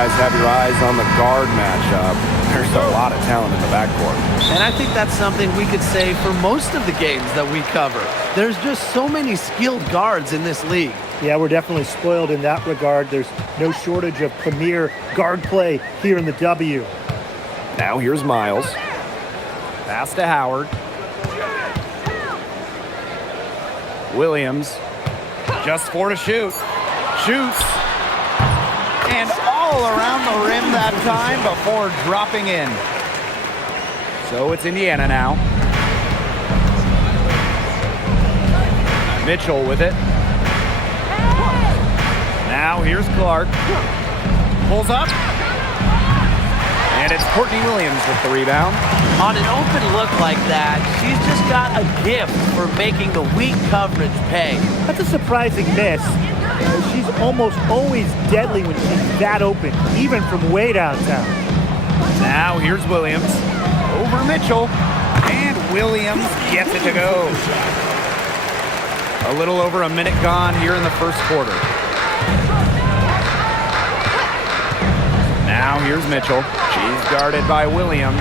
guys have your eyes on the guard matchup. There's a lot of talent in the backcourt. And I think that's something we could say for most of the games that we cover. There's just so many skilled guards in this league. Yeah, we're definitely spoiled in that regard. There's no shortage of premier guard play here in the W. Now here's Miles. Pass to Howard. Williams. Just 4 to shoot. Shoots. And all around the rim that time before dropping in. So it's Indiana now. Mitchell with it. Now here's Clark. Pulls up. And it's Courtney Williams with the rebound. On an open look like that, she's just got a gift for making the weak coverage pay. That's a surprising miss. She's almost always deadly when she's that open, even from way downtown. Now here's Williams. Over Mitchell. And Williams gets it to go. A little over a minute gone here in the first quarter. Now here's Mitchell. She's guarded by Williams.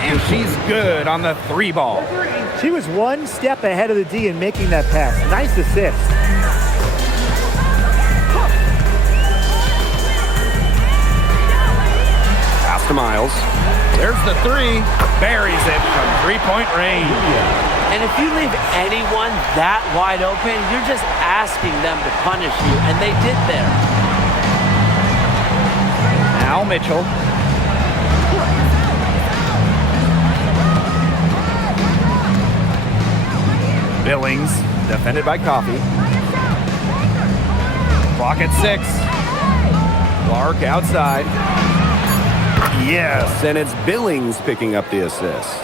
And she's good on the 3 ball. She was one step ahead of the D in making that pass. Nice assist. Pass to Miles. There's the 3. Buries it from 3-point range. And if you leave anyone that wide open, you're just asking them to punish you, and they did there. Now Mitchell. Billings, defended by Coffey. Clock at 6. Clark outside. Yes, and it's Billings picking up the assist.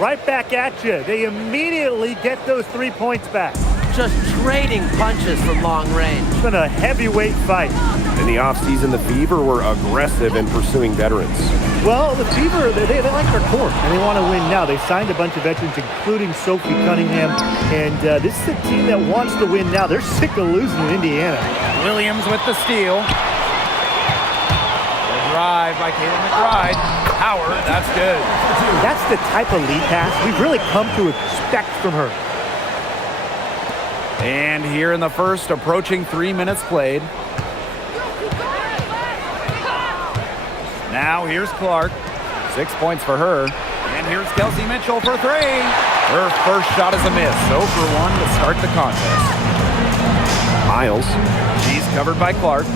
Right back at you. They immediately get those 3 points back. Just trading punches from long range. It's been a heavyweight fight. In the offseason, the Fever were aggressive in pursuing veterans. Well, the Fever, they like their core, and they want to win now. They signed a bunch of veterans, including Sophie Cunningham, and this is a team that wants to win now. They're sick of losing in Indiana. Williams with the steal. The drive by Kayla McBride. Howard, that's good. That's the type of lead pass we've really come to expect from her. And here in the first, approaching 3 minutes played. Now here's Clark. 6 points for her. And here's Kelsey Mitchell for 3. Her first shot is a miss. 0 for 1 to start the contest. Miles. She's covered by Clark.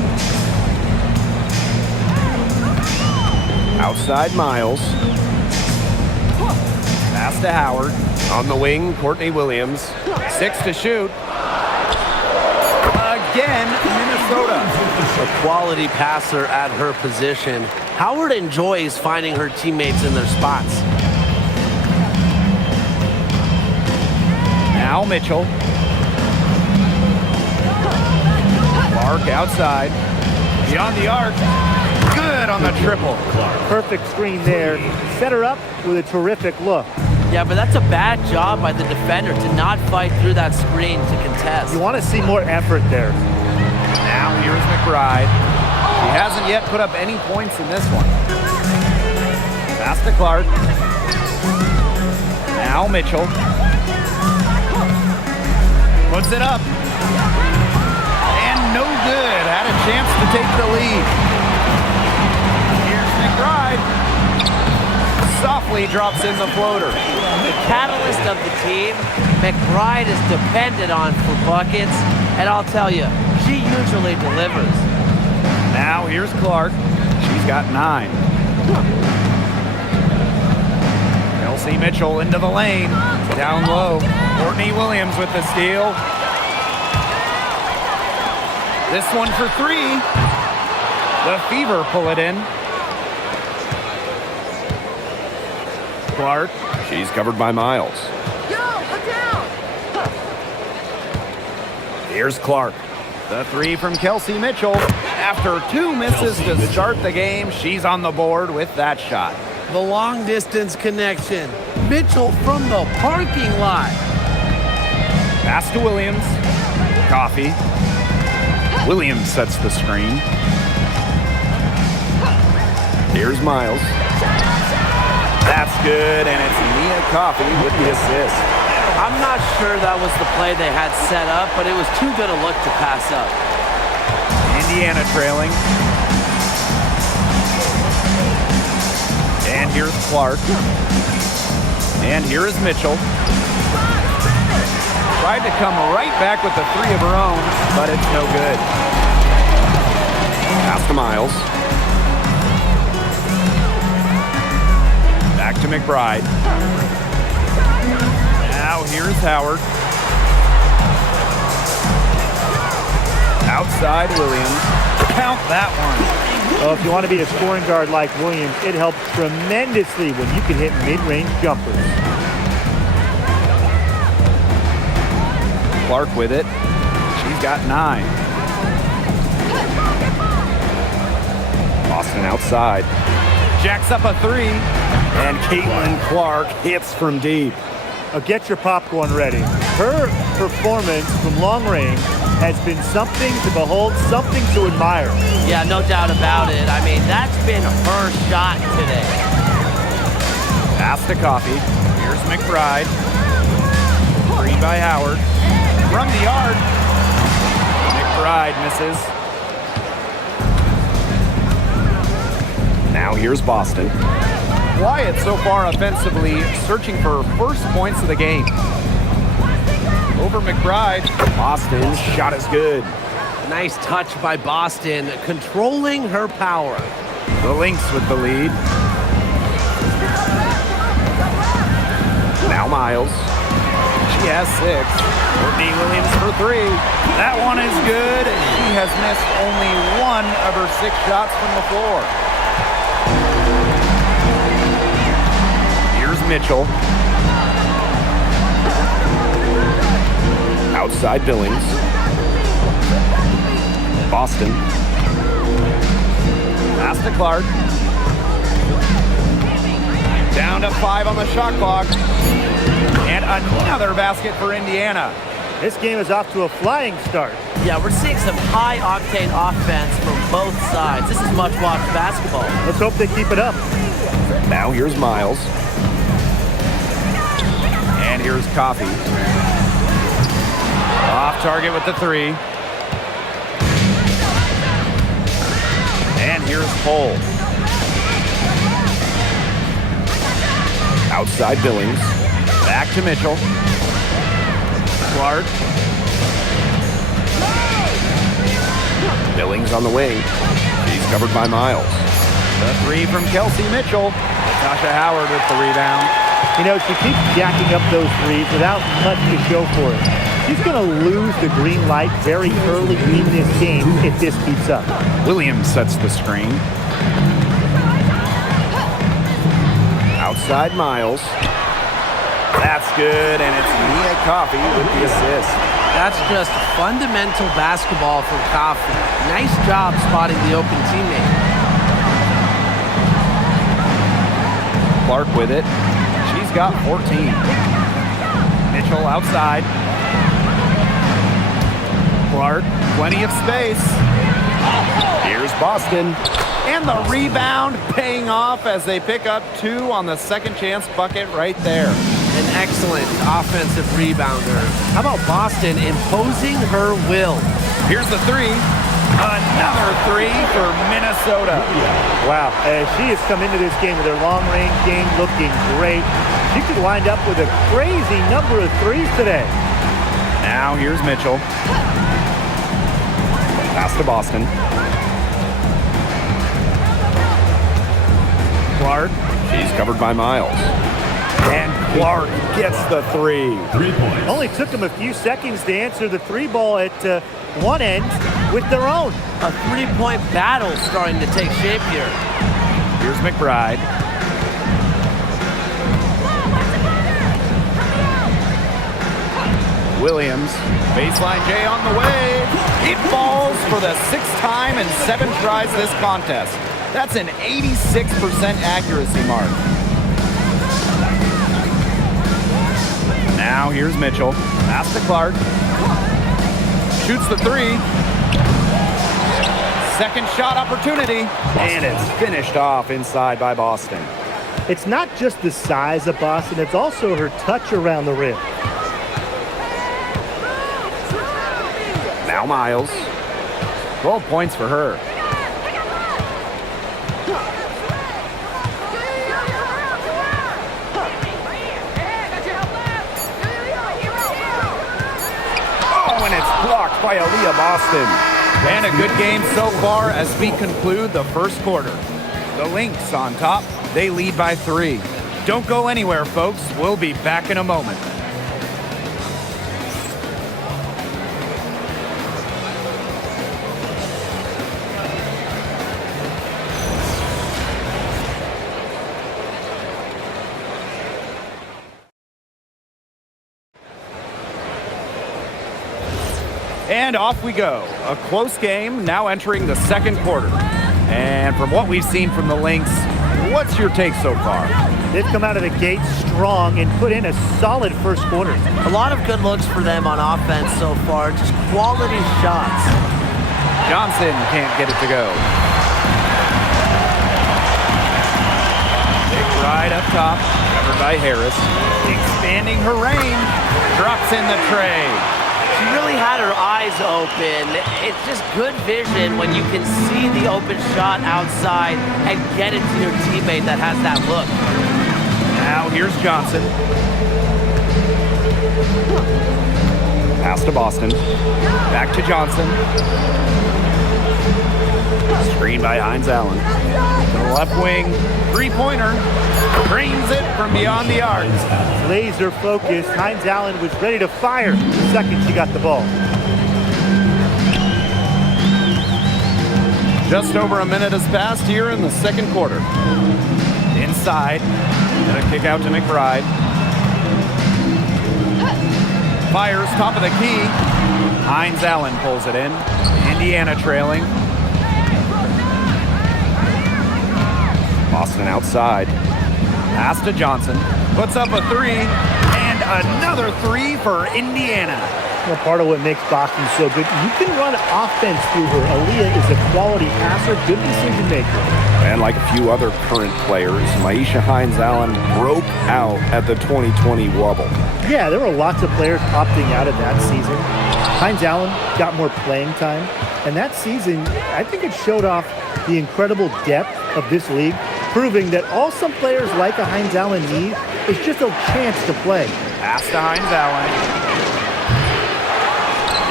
Outside Miles. Pass to Howard. On the wing, Courtney Williams. 6 to shoot. Again, Minnesota. A quality passer at her position. Howard enjoys finding her teammates in their spots. Now Mitchell. Clark outside. Beyond the arc. Good on the triple. Perfect screen there. Set her up with a terrific look. Yeah, but that's a bad job by the defender to not fight through that screen to contest. You want to see more effort there. Now here's McBride. She hasn't yet put up any points in this one. Pass to Clark. Now Mitchell. Puts it up. And no good. Had a chance to take the lead. Here's McBride. Softly drops in the floater. The catalyst of the team, McBride is depended on for buckets, and I'll tell you, she usually delivers. Now here's Clark. She's got 9. Kelsey Mitchell into the lane. Down low. Courtney Williams with the steal. This one for 3. The Fever pull it in. Clark. She's covered by Miles. Here's Clark. The 3 from Kelsey Mitchell. After 2 misses to start the game, she's on the board with that shot. The long distance connection. Mitchell from the parking lot. Pass to Williams. Coffey. Williams sets the screen. Here's Miles. That's good, and it's Nia Coffey with the assist. I'm not sure that was the play they had set up, but it was too good a look to pass up. Indiana trailing. And here's Clark. And here is Mitchell. Tried to come right back with the three of her own, but it's no good. Pass to Miles. Back to McBride. Now here's Howard. Outside Williams. Count that one. Well, if you want to be a scoring guard like Williams, it helps tremendously when you can hit mid-range jumpers. Clark with it. She's got 9. Boston outside. Jacks up a 3. And Caitlin Clark hits from deep. Get your popcorn ready. Her performance from long range has been something to behold, something to admire. Yeah, no doubt about it. I mean, that's been her shot today. Pass to Coffey. Here's McBride. Screen by Howard. From the yard. McBride misses. Now here's Boston. Wyatt so far offensively searching for first points of the game. Over McBride. Boston's shot is good. Nice touch by Boston, controlling her power. The Lynx with the lead. Now Miles. She has 6. Courtney Williams for 3. That one is good. She has missed only 1 of her 6 shots from the floor. Here's Mitchell. Outside Billings. Boston. Pass to Clark. Down to 5 on the shot clock. And another basket for Indiana. This game is off to a flying start. Yeah, we're seeing some high-octane offense from both sides. This is much-watched basketball. Let's hope they keep it up. Now here's Miles. And here's Coffey. Off target with the 3. And here's Cole. Outside Billings. Back to Mitchell. Clark. Billings on the wing. He's covered by Miles. The 3 from Kelsey Mitchell. Natasha Howard with the rebound. You know, she keeps jacking up those threes without much to show for it. She's going to lose the green light very early in this game if this keeps up. Williams sets the screen. Outside Miles. That's good, and it's Nia Coffey with the assist. That's just fundamental basketball from Coffey. Nice job spotting the open teammate. Clark with it. She's got 14. Mitchell outside. Clark, plenty of space. Here's Boston. And the rebound paying off as they pick up 2 on the second chance bucket right there. An excellent offensive rebounder. How about Boston imposing her will? Here's the 3. Another 3 for Minnesota. Wow, she has come into this game with her long-range game looking great. She could wind up with a crazy number of 3s today. Now here's Mitchell. Pass to Boston. Clark. She's covered by Miles. And Clark gets the 3. 3 points. Only took them a few seconds to answer the 3 ball at one end with their own. A 3-point battle starting to take shape here. Here's McBride. Williams. Baseline J on the way. It falls for the 6th time in 7 tries this contest. That's an 86% accuracy mark. Now here's Mitchell. Pass to Clark. Shoots the 3. second shot opportunity. And it's finished off inside by Boston. It's not just the size of Boston, it's also her touch around the rim. Now Miles. 12 points for her. Oh, and it's blocked by Aaliyah Boston. And a good game so far as we conclude the first quarter. The Lynx on top. They lead by 3. Don't go anywhere, folks. We'll be back in a moment. And off we go. A close game now entering the second quarter. And from what we've seen from the Lynx, what's your take so far? They've come out of the gate strong and put in a solid first quarter. A lot of good looks for them on offense so far. Just quality shots. Johnson can't get it to go. Big ride up top, covered by Harris. Expanding her range. Drops in the tray. She really had her eyes open. It's just good vision when you can see the open shot outside and get it to your teammate that has that look. Now here's Johnson. Pass to Boston. Back to Johnson. Screen by Hines Allen. To the left wing. Three-pointer. Drains it from beyond the arc. Laser focused. Hines Allen was ready to fire the second she got the ball. Just over a minute has passed here in the second quarter. Inside. And a kick out to McBride. Fires top of the key. Hines Allen pulls it in. Indiana trailing. Boston outside. Pass to Johnson. Puts up a 3. And another 3 for Indiana. Well, part of what makes Boston so good, you can run offense through her. Aaliyah is a quality passer, good decision maker. And like a few other current players, Maisha Hines Allen broke out at the 2020 Wubble. Yeah, there were lots of players opting out of that season. Hines Allen got more playing time. And that season, I think it showed off the incredible depth of this league, proving that all some players like a Hines Allen need is just a chance to play. Pass to Hines Allen.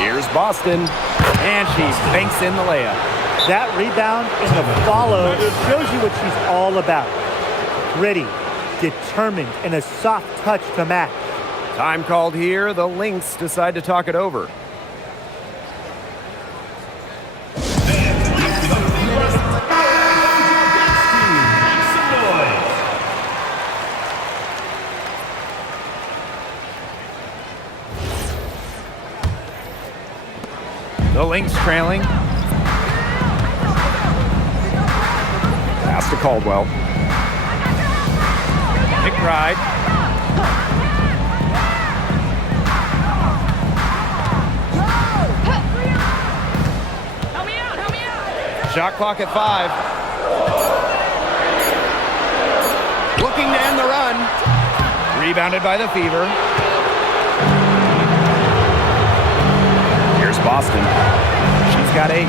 Here's Boston, and she banks in the layup. That rebound and the follow shows you what she's all about. Gritty, determined, and a soft touch to match. Time called here. The Lynx decide to talk it over. The Lynx trailing. Pass to Caldwell. McBride. Help me out! Shot clock at 5. Looking to end the run. Rebounded by the Fever. Boston. She's got 8.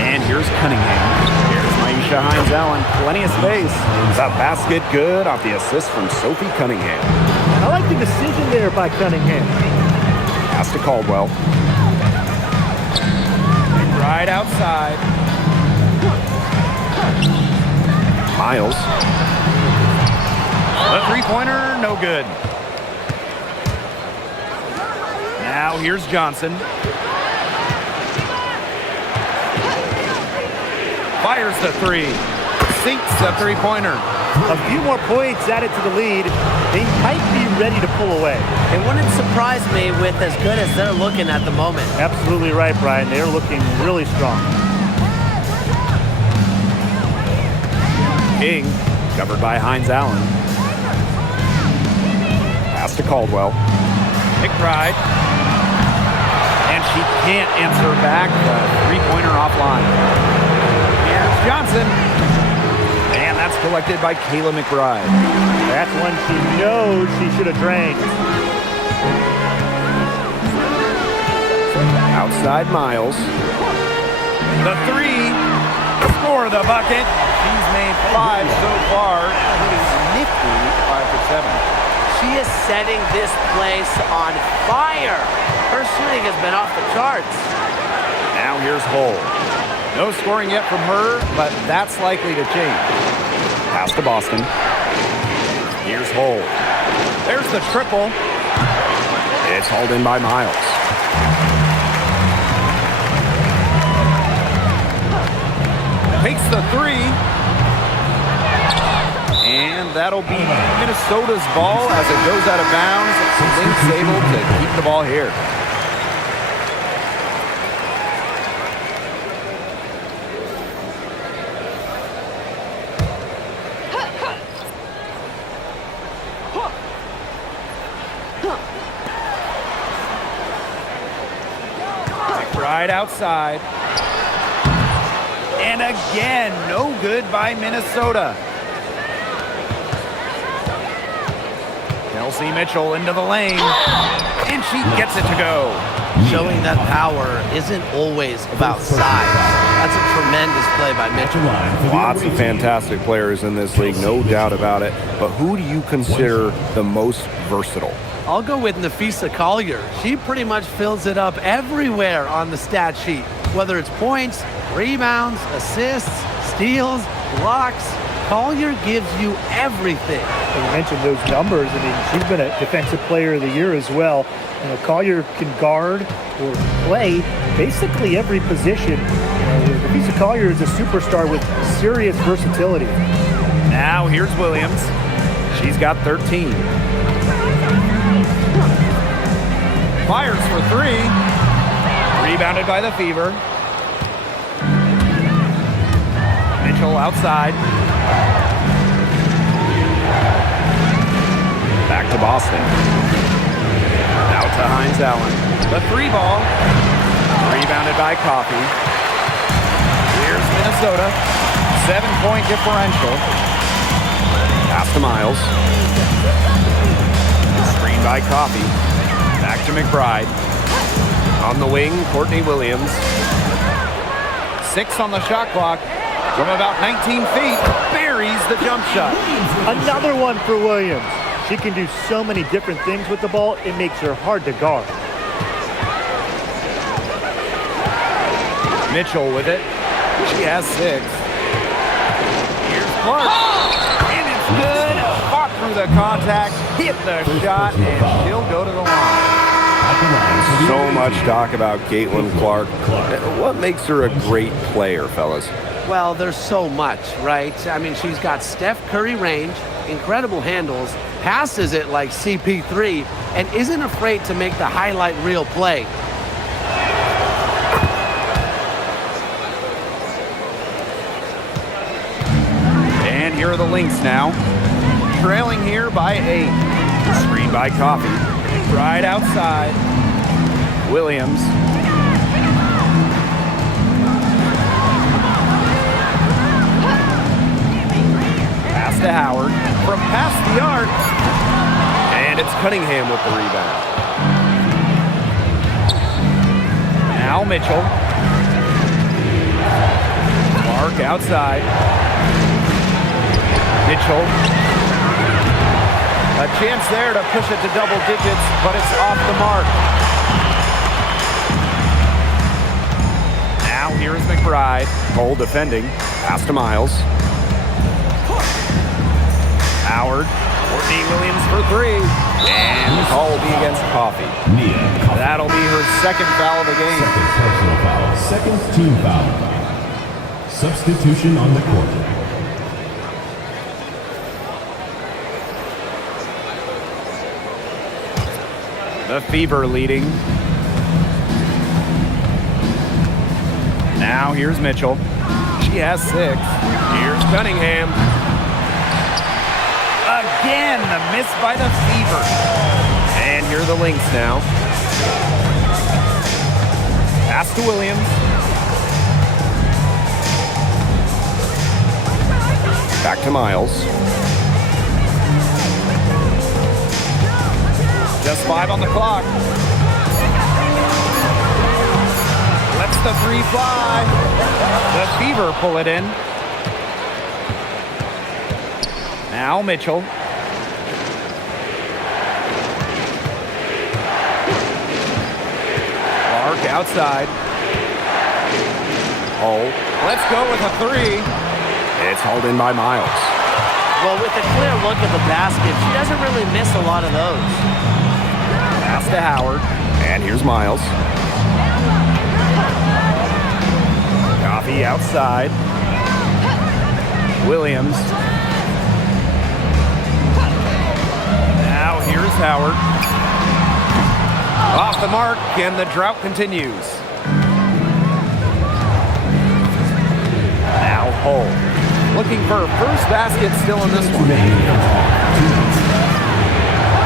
And here's Cunningham. Here's Maisha Hines Allen. Plenty of space. The basket good off the assist from Sophie Cunningham. I like the decision there by Cunningham. Pass to Caldwell. Right outside. Miles. A three-pointer, no good. Now here's Johnson. Fires the 3. Sinks a three-pointer. A few more points added to the lead. They might be ready to pull away. It wouldn't surprise me with as good as they're looking at the moment. Absolutely right, Brian. They're looking really strong. King, covered by Hines Allen. Pass to Caldwell. McBride. And she can't answer back. The three-pointer offline. Here's Johnson. And that's collected by Kayla McBride. That's one she knows she should have drained. Outside Miles. The three. Score the bucket. She's made 5 so far. Nifty 5 for 7. She is setting this place on fire. Her shooting has been off the charts. Now here's Hull. No scoring yet from her, but that's likely to change. Pass to Boston. Here's Hull. There's the triple. It's hauled in by Miles. Takes the three. And that'll be Minnesota's ball as it goes out of bounds. Lynx able to keep the ball here. Right outside. And again, no good by Minnesota. Kelsey Mitchell into the lane. And she gets it to go. Showing that power isn't always about size. That's a tremendous play by Mitchell. Lots of fantastic players in this league, no doubt about it. But who do you consider the most versatile? I'll go with Nafisa Collier. She pretty much fills it up everywhere on the stat sheet, whether it's points, rebounds, assists, steals, blocks. Collier gives you everything. You mentioned those numbers. I mean, she's been a defensive player of the year as well. You know, Collier can guard or play basically every position. Nafisa Collier is a superstar with serious versatility. Now here's Williams. She's got 13. Fires for three. Rebounded by the Fever. Mitchell outside. Back to Boston. Out to Hines Allen. The three ball. Rebounded by Coffey. Here's Minnesota. 7-point differential. Pass to Miles. Screen by Coffey. Back to McBride. On the wing, Courtney Williams. 6 on the shot clock. From about 19 feet, buries the jump shot. Another one for Williams. She can do so many different things with the ball, it makes her hard to guard. Mitchell with it. She has 6. Here's Clark. And it's good. Fought through the contact, hit the shot, and she'll go to the line. So much talk about Caitlin Clark. What makes her a great player, fellas? Well, there's so much, right? I mean, she's got Steph Curry range, incredible handles, passes it like CP3, and isn't afraid to make the highlight reel play. And here are the Lynx now. Trailing here by 8. Screen by Coffey. Right outside. Williams. Pass to Howard. From past the arc. And it's Cunningham with the rebound. Now Mitchell. Clark outside. Mitchell. A chance there to push it to double digits, but it's off the mark. Now here's McBride. Cole defending. Pass to Miles. Howard. Courtney Williams for 3. And the call will be against Coffey. That'll be her second foul of the game. Second personal foul. Second team foul. Substitution on the court. The Fever leading. Now here's Mitchell. She has 6. Here's Cunningham. Again, the miss by the Fever. And here are the Lynx now. Pass to Williams. Back to Miles. Just 5 on the clock. Lets the 3 fly. The Fever pull it in. Now Mitchell. Clark outside. Hull. Let's go with a 3. It's hauled in by Miles. Well, with a clear look at the basket, she doesn't really miss a lot of those. Pass to Howard. And here's Miles. Coffee outside. Williams. Now here's Howard. Off the mark, and the drought continues. Now Hull. Looking for a first basket still in this one.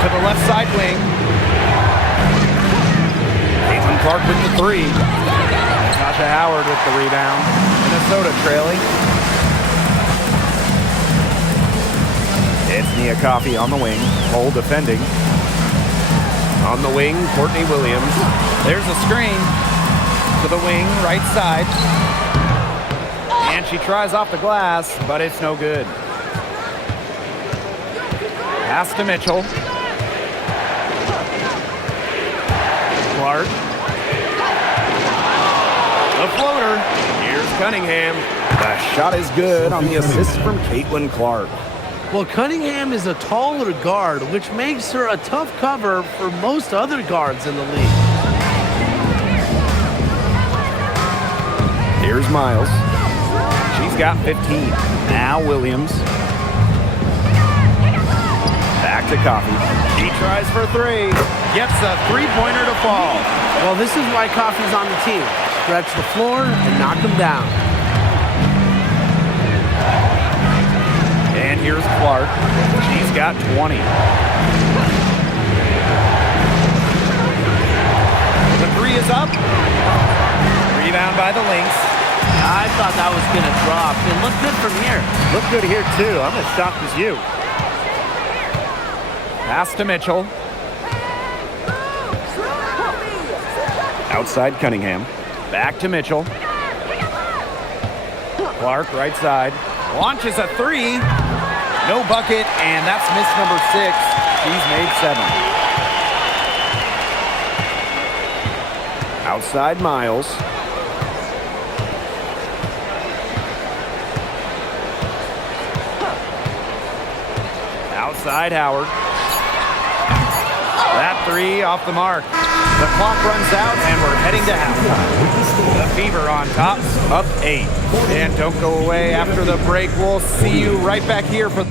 To the left side wing. Caitlin Clark with the 3. Natasha Howard with the rebound. Minnesota trailing. It's Nia Coffey on the wing. Hull defending. On the wing, Courtney Williams. There's a screen to the wing, right side. And she tries off the glass, but it's no good. Pass to Mitchell. Clark. The floater. Here's Cunningham. The shot is good on the assist from Caitlin Clark. Well, Cunningham is a taller guard, which makes her a tough cover for most other guards in the league. Here's Miles. She's got 15. Now Williams. Back to Coffey. She tries for 3. Gets a 3-pointer to fall. Well, this is why Coffey's on the team. Stretch the floor and knock them down. And here's Clark. She's got 20. The 3 is up. Rebound by the Lynx. I thought that was going to drop. It looked good from here. Looked good here, too. I'm as shocked as you. Pass to Mitchell. Outside Cunningham. Back to Mitchell. Clark, right side. Launches a 3. No bucket, and that's miss number 6. She's made 7. Outside Miles. Outside Howard. That 3 off the mark. The clock runs out, and we're heading to halftime. The Fever on top, up 8. And don't go away after the break. We'll see you right back here for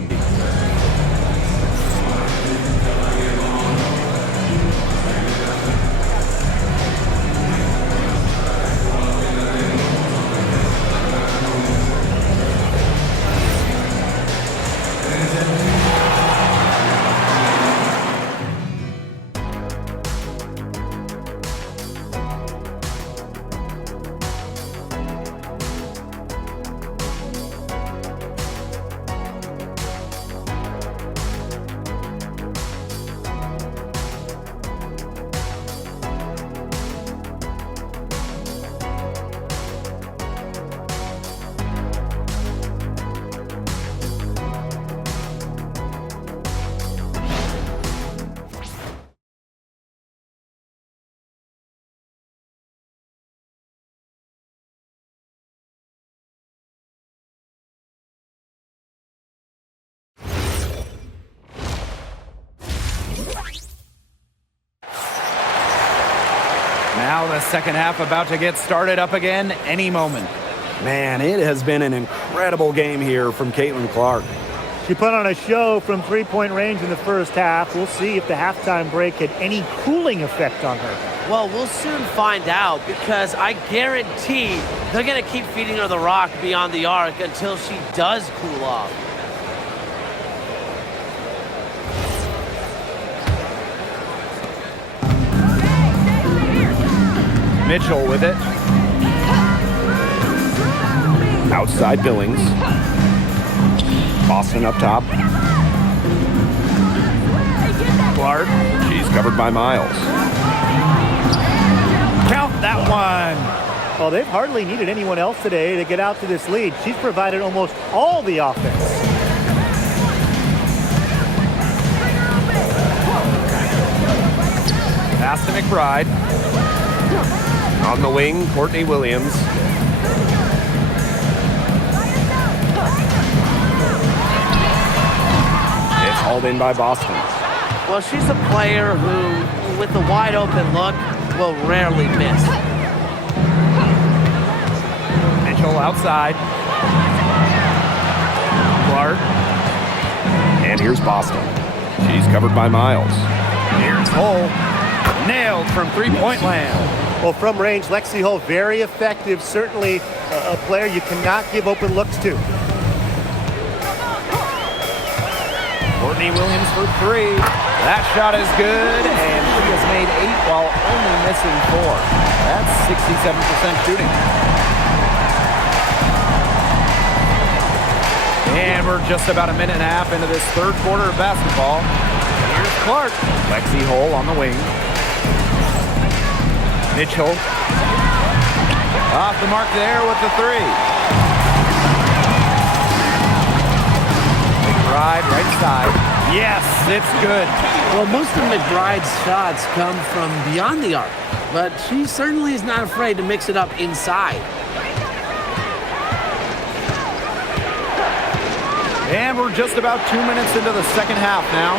now the second half about to get started up again any moment. Man, it has been an incredible game here from Caitlin Clark. She put on a show from three-point range in the first half. We'll see if the halftime break had any cooling effect on her. Well, we'll soon find out because I guarantee they're going to keep feeding her the rock beyond the arc until she does cool off. Mitchell with it. Outside Billings. Boston up top. Clark. She's covered by Miles. Count that one. Well, they've hardly needed anyone else today to get out to this lead. She's provided almost all the offense. Pass to McBride. On the wing, Courtney Williams. It's hauled in by Boston. Well, she's a player who, with a wide open look, will rarely miss. Mitchell outside. Clark. And here's Boston. She's covered by Miles. Here's Hull. Nailed from three-point land. Well, from range, Lexi Hull, very effective. Certainly a player you cannot give open looks to. Courtney Williams for three. That shot is good, and she has made 8 while only missing 4. That's 67% shooting. And we're just about a minute and a half into this third quarter of basketball. Here's Clark. Lexi Hull on the wing. Mitchell. Off the mark there with the 3. McBride, right side. Yes, it's good. Well, most of McBride's shots come from beyond the arc, but she certainly is not afraid to mix it up inside. And we're just about 2 minutes into the second half now.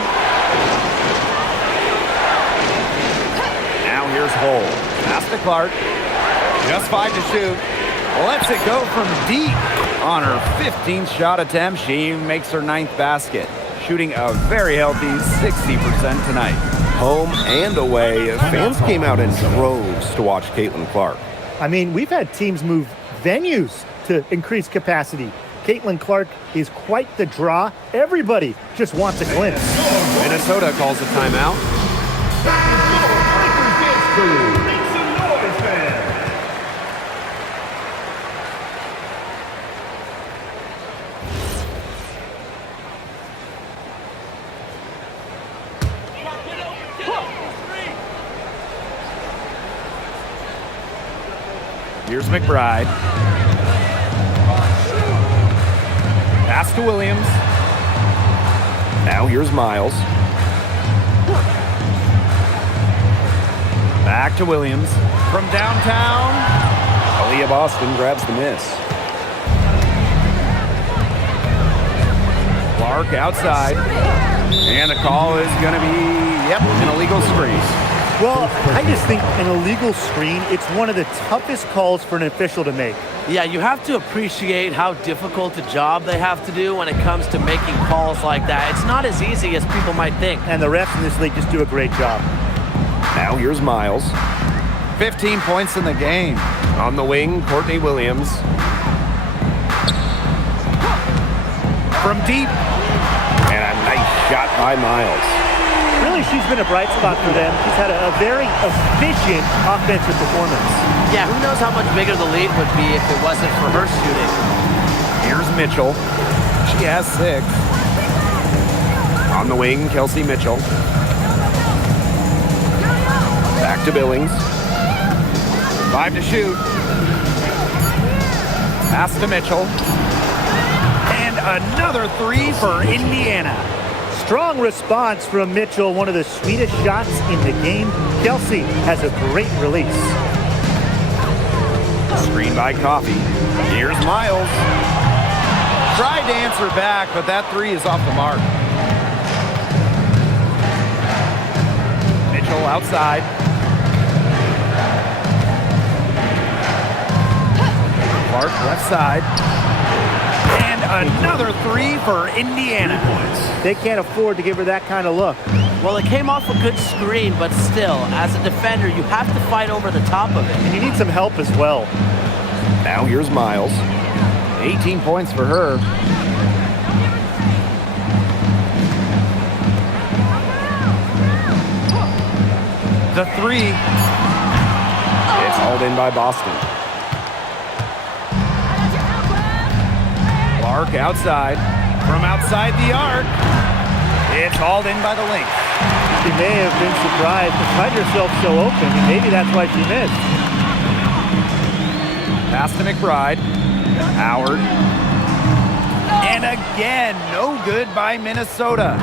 Now here's Hull. Pass to Clark. Just 5 to shoot. Lets it go from deep on her 15th shot attempt. She makes her 9th basket, shooting a very healthy 60% tonight. Home and away, fans came out in droves to watch Caitlin Clark. I mean, we've had teams move venues to increase capacity. Caitlin Clark is quite the draw. Everybody just wants a glimpse. Minnesota calls a timeout. Here's McBride. Pass to Williams. Now here's Miles. Back to Williams. From downtown. Aaliyah Boston grabs the miss. Clark outside. And the call is going to be, an illegal screen. Well, I just think an illegal screen, it's one of the toughest calls for an official to make. Yeah, you have to appreciate how difficult a job they have to do when it comes to making calls like that. It's not as easy as people might think. And the refs in this league just do a great job. Now here's Miles. 15 points in the game. On the wing, Courtney Williams. From deep. And a nice shot by Miles. Really, she's been a bright spot for them. She's had a very efficient offensive performance. Yeah, who knows how much bigger the lead would be if it wasn't for her shooting. Here's Mitchell. She has 6. On the wing, Kelsey Mitchell. Back to Billings. 5 to shoot. Pass to Mitchell. And another 3 for Indiana. Strong response from Mitchell, one of the sweetest shots in the game. Kelsey has a great release. Screen by Coffey. Here's Miles. Tried to answer back, but that 3 is off the mark. Mitchell outside. Clark left side. And another 3 for Indiana. They can't afford to give her that kind of look. Well, it came off a good screen, but still, as a defender, you have to fight over the top of it. And you need some help as well. Now here's Miles. 18 points for her. The 3. It's Hauled in by Boston. Clark outside. From outside the arc. It's hauled in by the Lynx. She may have been surprised to find herself so open, and maybe that's why she missed. Pass to McBride. Howard. And again, no good by Minnesota.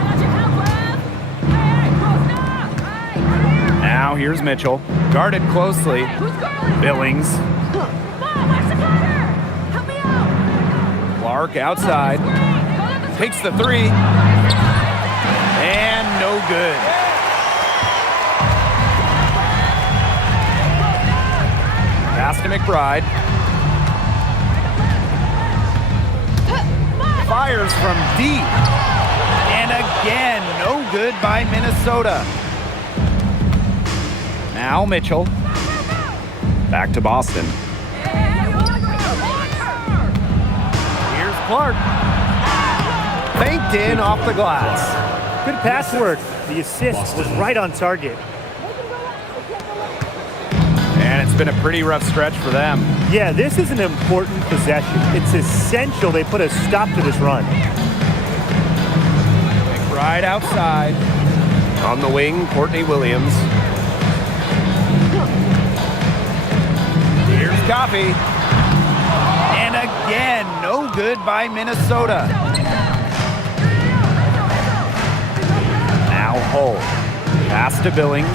Now here's Mitchell. Guarded closely. Billings. Clark outside. Takes the three. And no good. Pass to McBride. Fires from deep. And again, no good by Minnesota. Now Mitchell. Back to Boston. Here's Clark. Banked in off the glass. Good pass work. The assist was right on target. And it's been a pretty rough stretch for them. Yeah, this is an important possession. It's essential they put a stop to this run. Right outside. On the wing, Courtney Williams. Here's Coffey. And again, no good by Minnesota. Now Hull. Pass to Billings.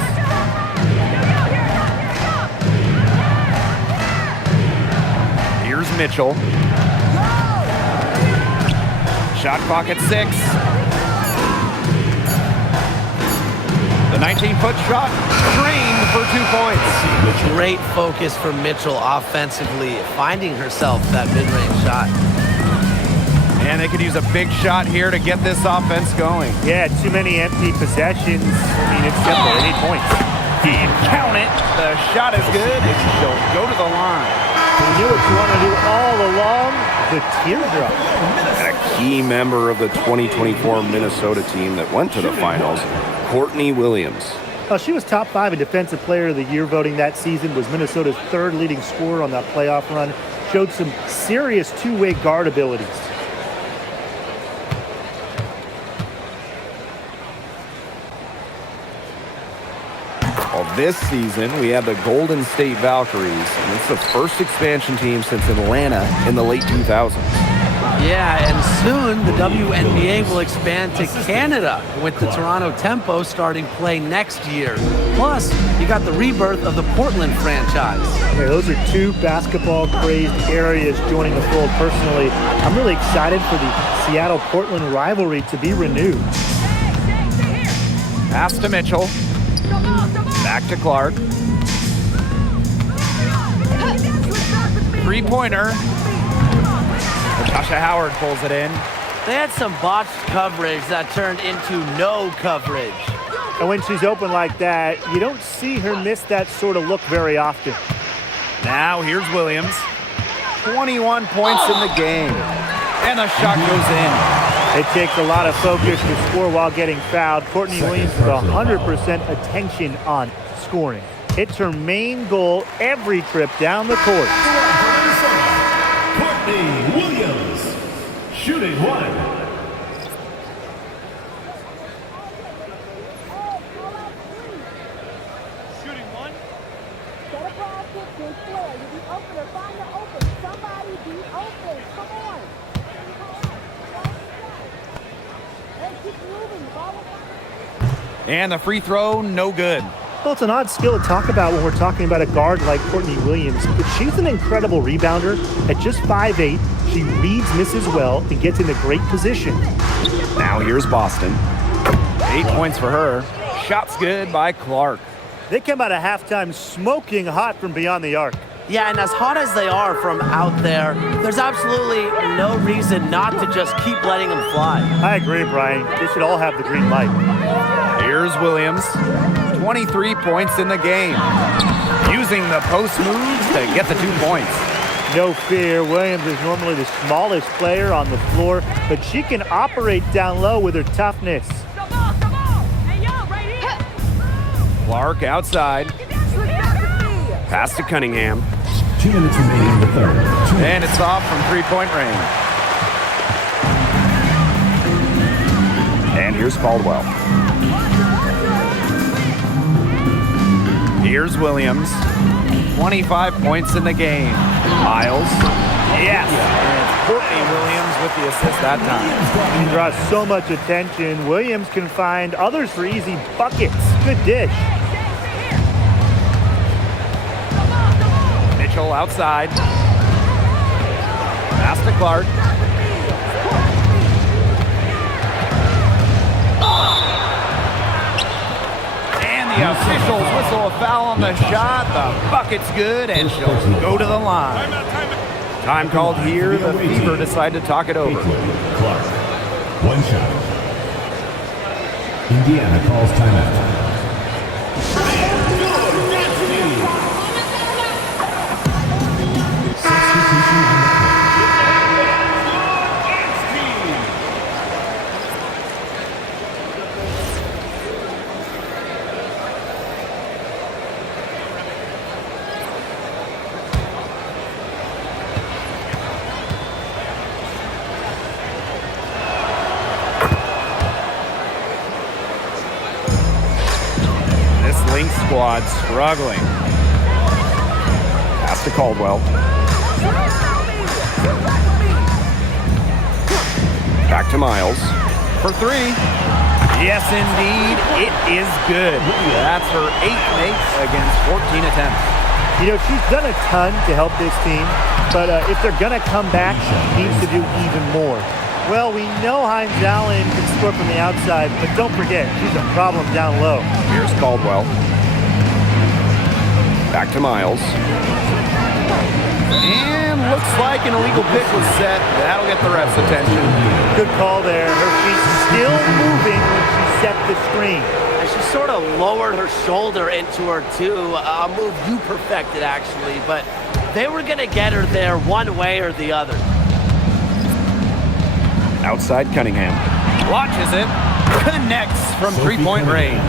Here's Mitchell. Shot clock at 6. The 19-foot shot drained for 2 points. Great focus for Mitchell offensively, finding herself that mid-range shot. And they could use a big shot here to get this offense going. Yeah, too many empty possessions. I mean, it's simple. They need points. And count it. The shot is good. She'll go to the line. We knew what you want to do all along. The teardrop. A key member of the 2024 Minnesota team that went to the finals, Courtney Williams. Well, she was top 5 in Defensive Player of the Year voting that season, was Minnesota's 3rd leading scorer on that playoff run, showed some serious two-way guard abilities. Well, this season, we have the Golden State Valkyries, and it's the first expansion team since Atlanta in the late 2000s. Yeah, and soon the WNBA will expand to Canada with the Toronto Tempo starting play next year. Plus, you got the rebirth of the Portland franchise. Okay, those are 2 basketball-crazed areas joining the fold. Personally, I'm really excited for the Seattle-Portland rivalry to be renewed. Pass to Mitchell. Back to Clark. Three-pointer. Natasha Howard pulls it in. They had some botched coverage that turned into no coverage. And when she's open like that, you don't see her miss that sort of look very often. Now here's Williams. 21 points in the game. And the shot goes in. It takes a lot of focus to score while getting fouled. Courtney Williams with 100% attention on scoring. It's her main goal every trip down the court. Courtney Williams, shooting 1. And the free throw, no good. Well, it's an odd skill to talk about when we're talking about a guard like Courtney Williams, but she's an incredible rebounder. At just 5'8", she reads, misses well, and gets into great position. Now here's Boston. 8 points for her. Shot's good by Clark. They come out of halftime smoking hot from beyond the arc. Yeah, and as hot as they are from out there, there's absolutely no reason not to just keep letting them fly. I agree, Brian. They should all have the green light. Here's Williams. 23 points in the game. Using the post moves to get the 2 points. No fear, Williams is normally the smallest player on the floor, but she can operate down low with her toughness. Clark outside. Pass to Cunningham. 2 minutes remaining in the third. And it's off from three-point range. And here's Caldwell. Here's Williams. 25 points in the game. Miles. Yes. And it's Courtney Williams with the assist that time. He draws so much attention. Williams can find others for easy buckets. Good dish. Mitchell outside. Pass to Clark. And the officials whistle a foul on the shot. The bucket's good, and she'll go to the line. Time called here. The Fever decide to talk it over. Clark. 1 shot. Indiana calls timeout. Lynx squad struggling. Pass to Caldwell. Back to Miles. For three. Yes, indeed. It is good. That's her 8th make against 14 attempts. You know, she's done a ton to help this team, but if they're going to come back, she needs to do even more. Well, we know Hines Allen can score from the outside, but don't forget, she's a problem down low. Here's Caldwell. Back to Miles. And looks like an illegal pick was set. That'll get the ref's attention. Good call there. Her feet still moving when she set the screen. And she sort of lowered her shoulder into her, too. A move you perfected, actually. But they were going to get her there one way or the other. Outside Cunningham. Launches it. Connects from three-point range.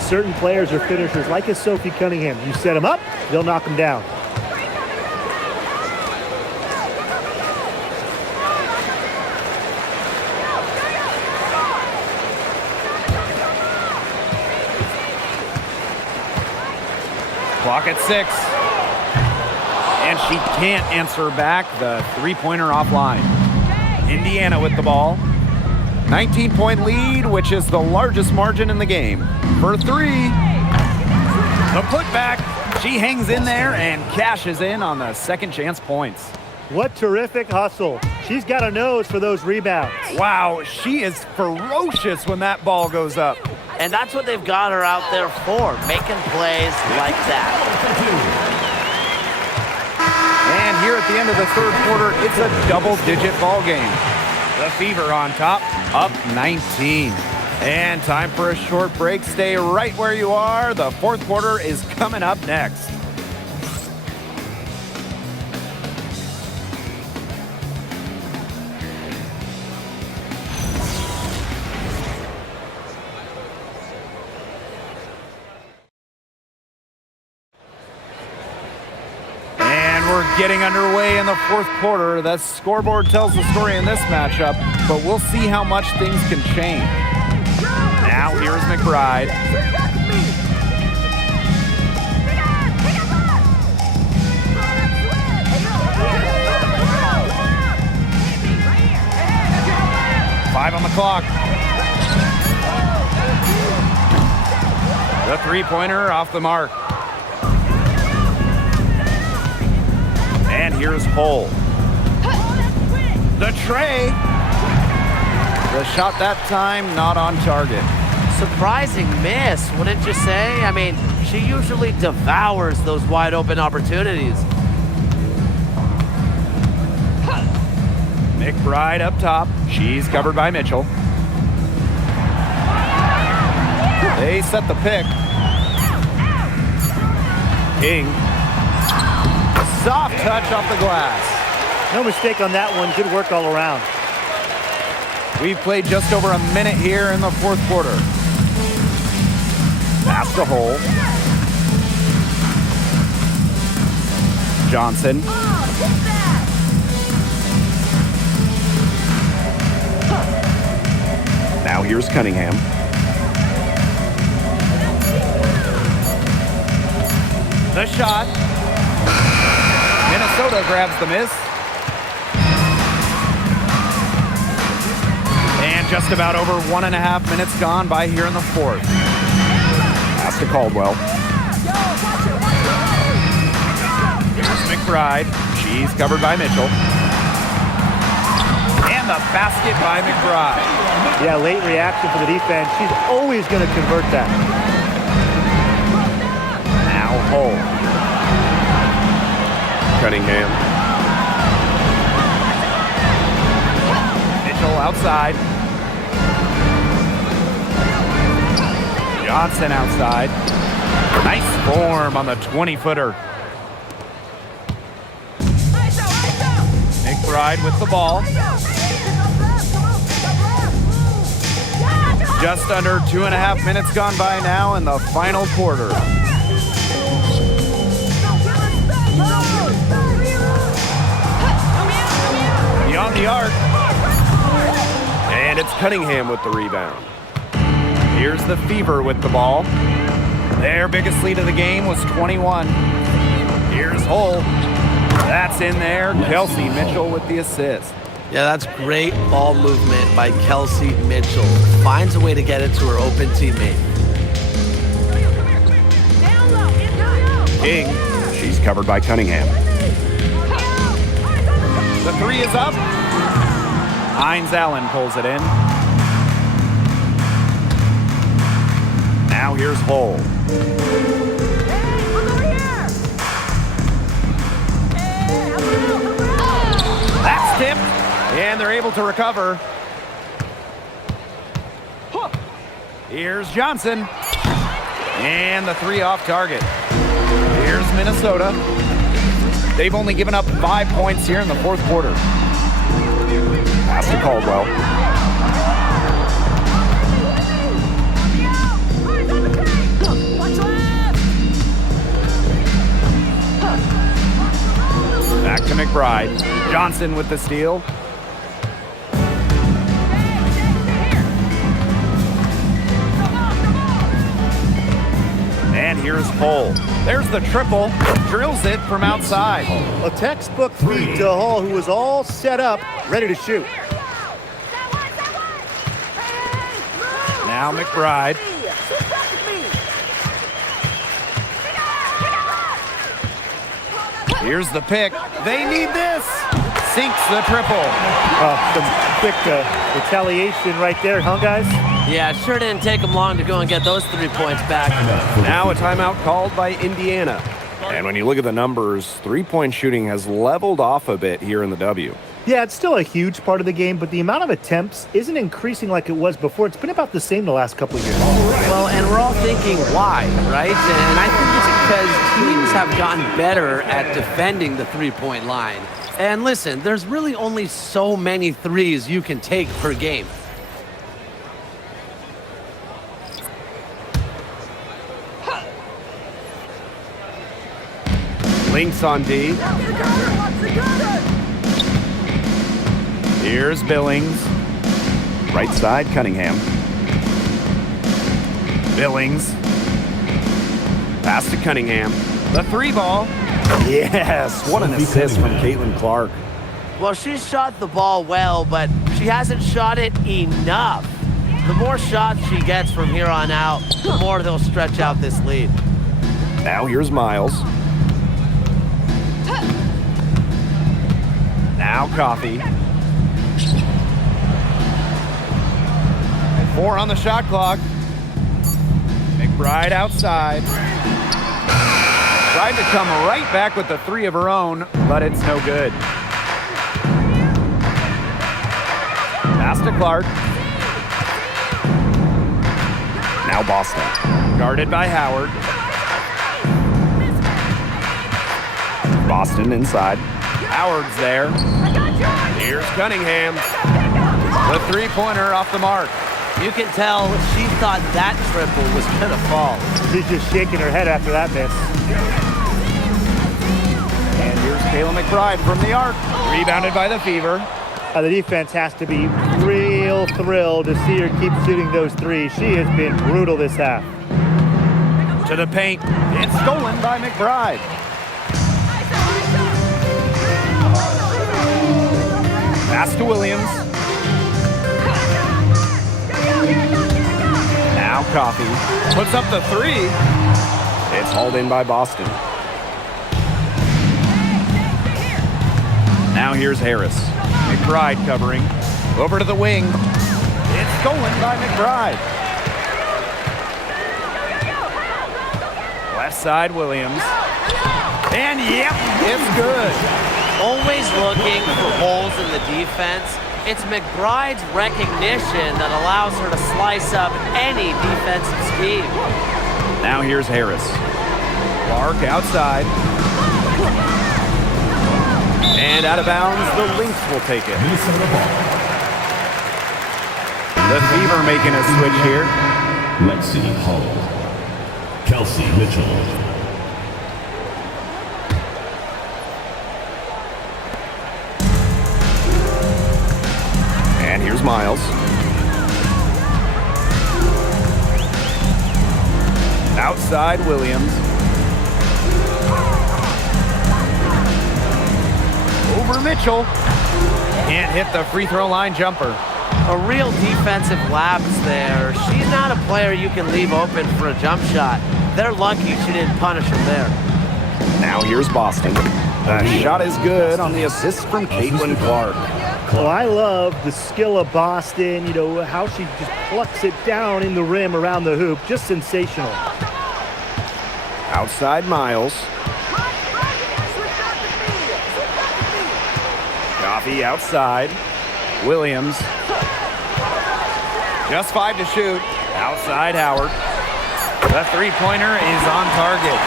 Certain players are finishers, like a Sophie Cunningham. You set them up, they'll knock them down. Clock at 6. And she can't answer back. The three-pointer offline. Indiana with the ball. 19-point lead, which is the largest margin in the game. For three. The putback. She hangs in there and cashes in on the second chance points. What terrific hustle. She's got a nose for those rebounds. Wow, she is ferocious when that ball goes up. And that's what they've got her out there for, making plays like that. And here at the end of the third quarter, it's a double-digit ball game. The Fever on top, up 19. And time for a short break. Stay right where you are. The fourth quarter is coming up next. Getting underway in the fourth quarter. The scoreboard tells the story in this matchup, but we'll see how much things can change. Now here's McBride. Five on the clock. The three-pointer off the mark. And here's Hull. The tray. The shot that time not on target. Surprising miss, wouldn't you say? I mean, she usually devours those wide open opportunities. McBride up top. She's covered by Mitchell. They set the pick. King. Soft touch off the glass. No mistake on that one. Good work all around. We've played just over a minute here in the fourth quarter. Pass to Hull. Johnson. Now here's Cunningham. The shot. Minnesota grabs the miss. And just about over 1.5 minutes gone by here in the fourth. Pass to Caldwell. Here's McBride. She's covered by Mitchell. And the basket by McBride. Yeah, late reaction for the defense. She's always going to convert that. Now Hull. Cunningham. Mitchell outside. Johnson outside. Nice form on the 20-footer. McBride with the ball. Just under 2.5 minutes gone by now in the final quarter. Beyond the arc. And it's Cunningham with the rebound. Here's the Fever with the ball. Their biggest lead of the game was 21. Here's Hull. That's in there. Kelsey Mitchell with the assist. Yeah, that's great ball movement by Kelsey Mitchell. Finds a way to get it to her open teammate. King. She's covered by Cunningham. The three is up. Hines Allen pulls it in. Now here's Hull. That's tipped, and they're able to recover. Here's Johnson. And the three off target. Here's Minnesota. They've only given up 5 points here in the fourth quarter. Pass to Caldwell. Back to McBride. Johnson with the steal. And here's Hull. There's the triple. Drills it from outside. A textbook feed to Hull, who was all set up, ready to shoot. Now McBride. Here's the pick. They need this. Sinks the triple. Some quick retaliation right there, huh, guys? Yeah, sure didn't take them long to go and get those 3 points back. Now a timeout called by Indiana. And when you look at the numbers, three-point shooting has leveled off a bit here in the W. Yeah, it's still a huge part of the game, but the amount of attempts isn't increasing like it was before. It's been about the same the last couple of years. Well, and we're all thinking why, right? And I think it's because teams have gotten better at defending the three-point line. And listen, there's really only so many threes you can take per game. Lynx on D. Here's Billings. Right side, Cunningham. Billings. Pass to Cunningham. The three ball. Yes, what an assist from Caitlin Clark. Well, she shot the ball well, but she hasn't shot it enough. The more shots she gets from here on out, the more they'll stretch out this lead. Now here's Miles. Now Coffey. 4 on the shot clock. McBride outside. Tried to come right back with the three of her own, but it's no good. Pass to Clark. Now Boston. Guarded by Howard. Boston inside. Howard's there. Here's Cunningham. The three-pointer off the mark. You can tell she thought that triple was going to fall. She's just shaking her head after that miss. And Kayla McBride from the arc. Rebounded by the Fever. The defense has to be real thrilled to see her keep shooting those threes. She has been brutal this half. To the paint. It's stolen by McBride. Pass to Williams. Now Coffey puts up the three. It's hauled in by Boston. Now here's Harris. McBride covering. Over to the wing. It's stolen by McBride. Left side, Williams. And yep, it's good. Always looking for holes in the defense. It's McBride's recognition that allows her to slice up any defensive scheme. Now here's Harris. Clark outside. And out of bounds, the Lynx will take it. Minnesota ball. The Fever making a switch here. Lexi Hull. Kelsey Mitchell. And here's Miles. Outside, Williams. Over Mitchell. Can't hit the free throw line jumper. A real defensive lapse there. She's not a player you can leave open for a jump shot. They're lucky she didn't punish him there. Now here's Boston. The shot is good on the assist from Caitlin Clark. Well, I love the skill of Boston, how she just plucks it down in the rim around the hoop. Just sensational. Outside Miles. Coffey outside. Williams. Just 5 to shoot. Outside Howard. The three-pointer is on target.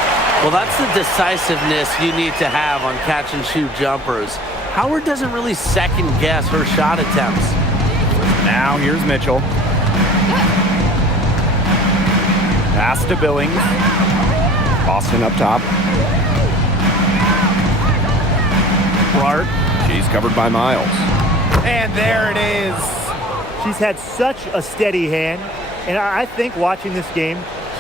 Well, that's the decisiveness you need to have on catch-and-shoot jumpers. Howard doesn't really second-guess her shot attempts. Now here's Mitchell. Pass to Billings. Boston up top. Clark. She's covered by Miles. And there it is. She's had such a steady hand, and I think watching this game,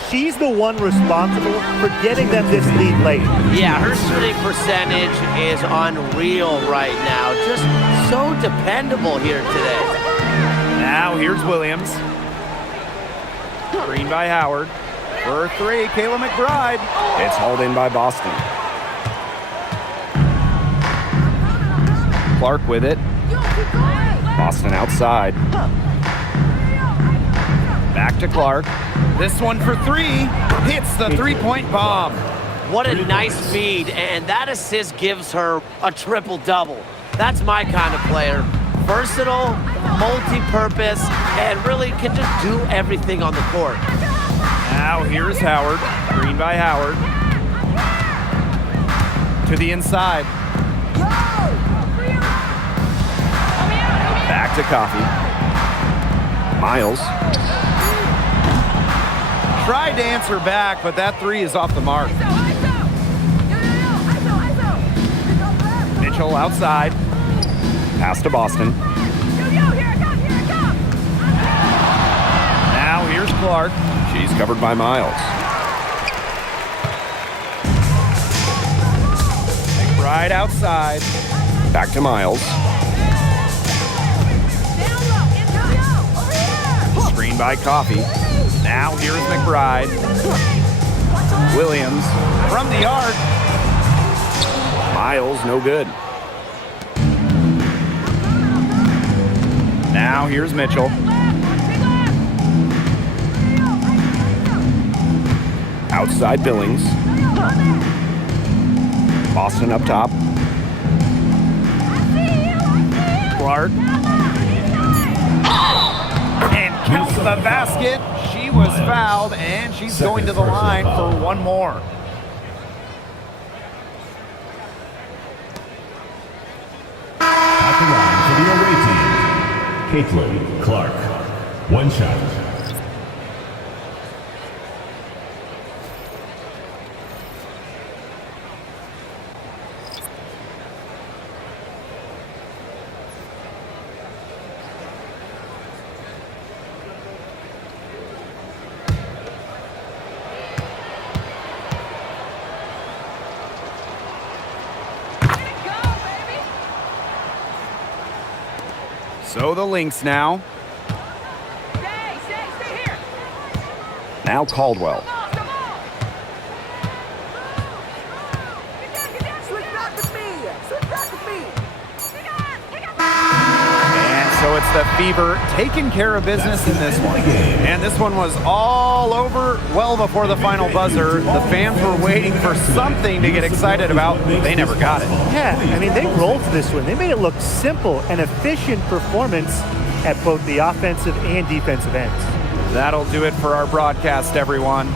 she's the one responsible for getting them this lead late. Yeah, her shooting percentage is unreal right now. Just so dependable here today. Now here's Williams. Screen by Howard. For three, Kayla McBride. It's hauled in by Boston. Clark with it. Boston outside. Back to Clark. This one for three. Hits the three-point bomb. What a nice feed, and that assist gives her a triple-double. That's my kind of player. Versatile, multi-purpose, and really can just do everything on the court. Now here's Howard. Screen by Howard. To the inside. Back to Coffey. Miles. Tried to answer back, but that three is off the mark. Mitchell outside. Pass to Boston. Now here's Clark. She's covered by Miles. McBride outside. Back to Miles. Screen by Coffey. Now here's McBride. Williams from the arc. Miles, no good. Now here's Mitchell. Outside Billings. Boston up top. Clark. And counts the basket. She was fouled, and she's going to the line for one more. At the line for the away team, Caitlin Clark. One shot. So the Lynx now. Stay here. Now Caldwell. Come on. Switch back with me. And so it's the Fever taking care of business in this one. And this one was all over well before the final buzzer. The fans were waiting for something to get excited about. They never got it. Yeah, I mean, they rolled this one. They made it look simple and efficient performance at both the offensive and defensive ends. That'll do it for our broadcast, everyone.